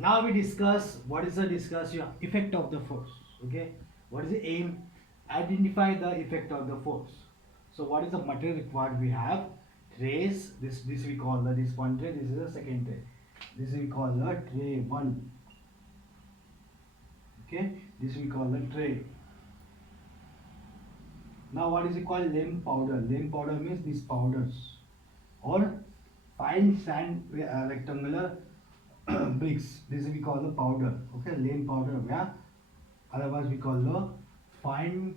Now we discuss what is the discuss your effect of the force. Okay, what is the aim? Identify the effect of the force. So what is the material required? We have trays. This we call the this one tray. This is the second tray. This we call the tray one. Okay, this we call the tray. Now what is it called? Lame powder. Lame powder means these powders or fine sand rectangular bricks. This we call the powder. Okay, lame powder. Yeah. Otherwise we call the fine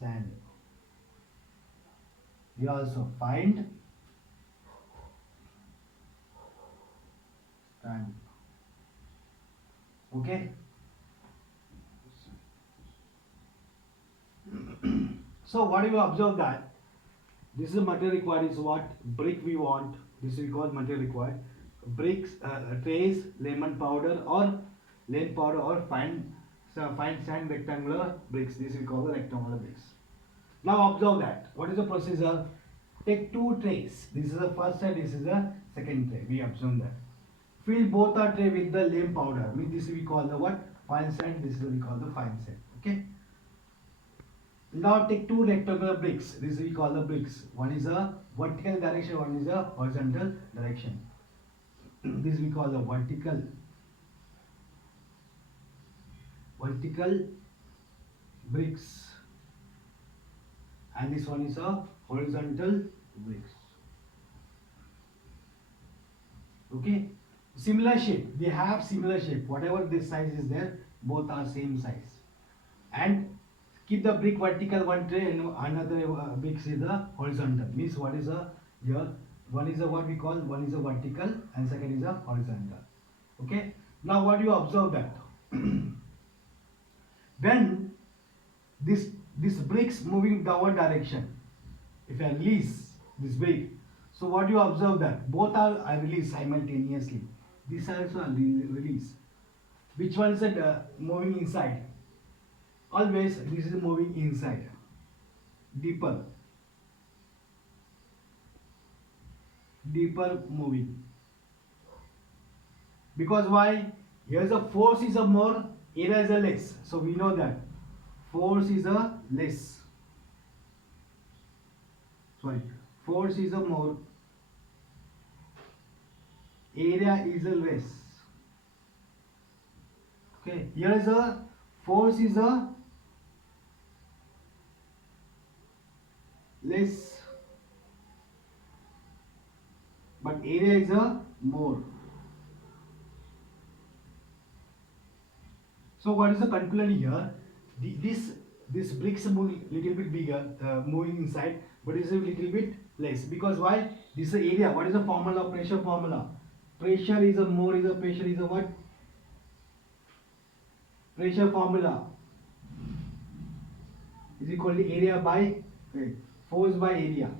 sand. We also find sand. Okay. So what do you observe that? This is the material required is what brick we want. This is called material required. Bricks, trays, lemon powder or lame powder or fine sand rectangular bricks. This we call the rectangular bricks. Now observe that. What is the procedure? Take two trays. This is the first tray. This is the second tray. We observe that. Fill both our tray with the lame powder. Means this we call the what? Fine sand. This is we call the fine sand. Okay. Now take two rectangular bricks. This we call the bricks. One is a vertical direction, one is a horizontal direction. This we call the vertical bricks, and this one is a horizontal bricks. Okay. Similar shape. They have similar shape. Whatever this size is there, both are same size. And keep the brick vertical one tray and another brick is the horizontal. Means what is a here? One is a what we call, one is a vertical and second is a horizontal. Okay. Now what you observe that when this bricks moving downward direction, if I release this brick, so what you observe that both are released simultaneously. This also are released. Which one is moving inside? Always this is moving inside, deeper moving. Because why? Here's a force is a more, area is a less. So we know that force is a less. Sorry, force is a more, area is a less. Okay, here is a force is a less, but area is a more. So what is the conclusion here? This bricks moving little bit bigger, moving inside, but is a little bit less. Because why? This is the area. What is the formula? Pressure formula. Pressure is a more is a pressure is a what? Pressure formula is equal to area by force by area.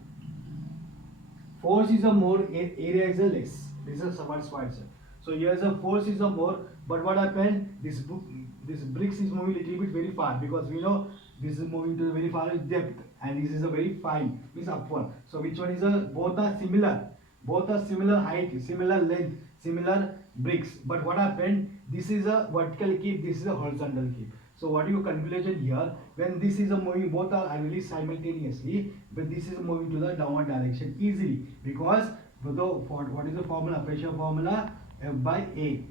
Force is a more, area is a less. This is what's why. So here is a force is a more, but what happened? This bricks is moving little bit very far, because we know this is moving to the very far depth, and this is a very fine, means upward. So which one is a, both are similar height, similar length, similar bricks. But what happened? This is a vertical keep, this is a horizontal keep. So what your conclusion here? When this is a moving, both are released simultaneously, but this is moving to the downward direction easily, because what is the formula? Pressure formula, F by A.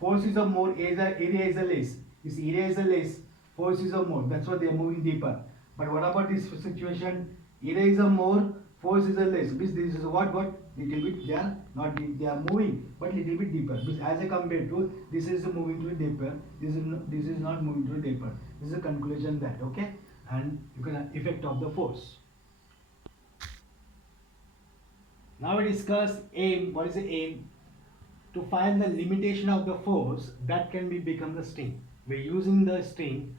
Force is a more, area is a less. This area is a less, force is a more. That's why they are moving deeper. But what about this situation? Area is a more, force is a less. This is what little bit they are not deep, they are moving, but little bit deeper. Because as I compared to, this is moving to deeper. This is not moving to deeper. This is a conclusion that, okay, and you can effect of the force. Now we discuss aim. What is the aim? To find the limitation of the force that can be become the sting. We're using the sting.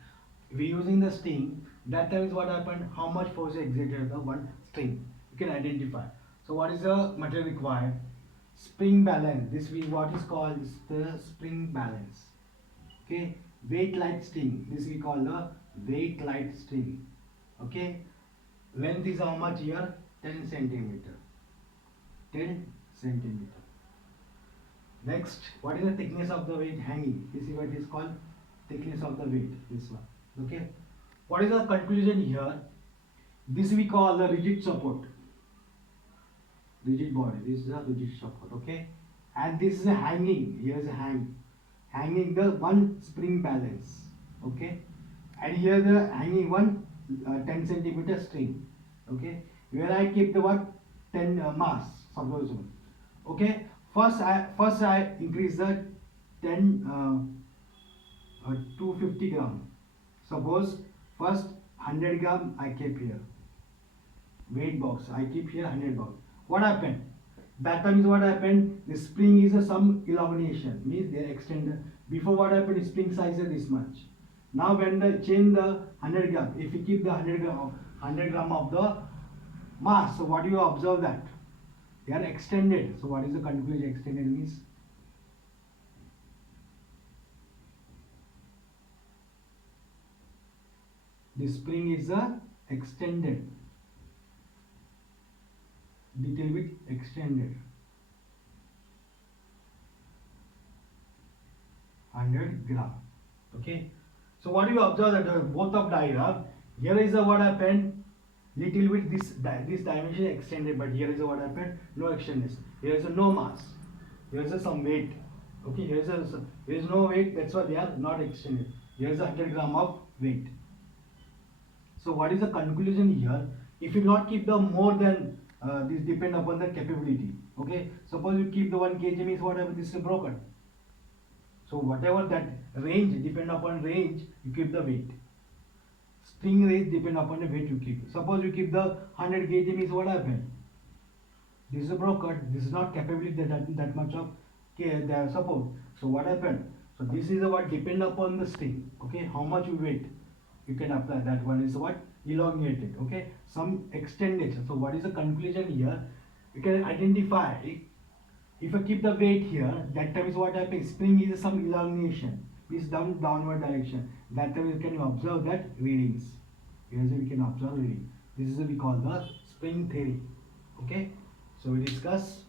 That time is what happened, how much force exerted the one string. You can identify. So what is the material required? Spring balance. This is what is called the spring balance. Okay. Weight light string. This we call the weight light string. Okay. Length is how much here? 10 centimeter. 10 centimeter. Next, what is the thickness of the weight hanging? This is what is called thickness of the weight. This one. Okay. What is the conclusion here? This we call the rigid support. Rigid body. This is a rigid support. Okay. And this is a hanging. Here is a hanging the one spring balance. Okay. And here the hanging one 10 centimeter string. Okay. Where I keep the what 10 mass. Suppose. Okay. First I increase the 10 250 gram. Suppose first 100 gram I keep here. Weight box I keep here 100 box. What happened? That time is what happened. The spring is some elongation, means they are extended. Before what happened? Spring size is this much. Now when they change the 100 gram, if you keep the 100 gram of the mass, so what do you observe that? They are extended. So what is the conclusion? Extended means the spring is extended, little bit extended. 100 gram. Okay. So what do you observe that both of diagram? Here is what happened. Little bit this dimension extended, but here is what happened. No extendedness. Here is no mass. Here is some weight. Okay. Here is no weight. That's why they are not extended. Here is 100 gram of weight. So what is the conclusion here? If you not keep the more than this depend upon the capability. Okay. Suppose you keep the 1 kg means whatever this is broken. So whatever that range depend upon range you keep the weight. String range depend upon the weight you keep. Suppose you keep the 100 kg means what happened? This is broken. This is not capability that much of the support. So what happened? So this is what depend upon the string. Okay. How much you weight you can apply. That one is what elongated. Okay. Some extended. So what is the conclusion here? You can identify. If I keep the weight here, that time is what happens. Spring is some elongation. Is downward direction. That time you can observe that readings. Here we can observe reading. This is what we call the spring theory. Okay. So we discuss